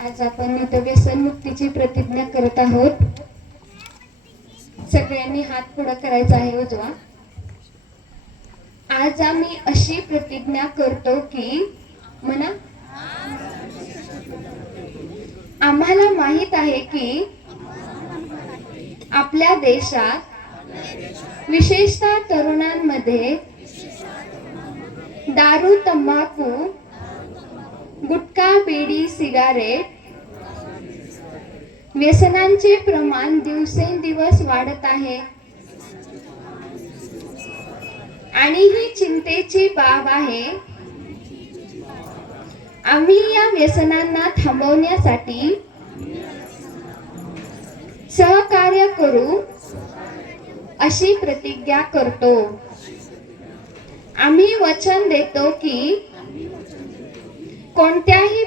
आज आपण इथं व्यसनमुक्तीची प्रतिज्ञा करत आहोत. सगळ्यांनी हात पुढे करायचा आहे उजवा. आज आम्ही अशी प्रतिज्ञा करतो की म्हणा, आम्हाला माहित आहे की आपल्या देशात विशेषतः तरुणांमध्ये दारू, तंबाखू, गुटखा, बीडी, सिगारेट व्यसनांचे प्रमाण दिवसेंदिवस वाढत आहे आणि ही चिंतेची बाब आहे. आम्ही या व्यसनांना थांबवण्यासाठी सहकार्य करू अशी प्रतिज्ञा करतो. आम्ही वचन देतो की कोणत्याही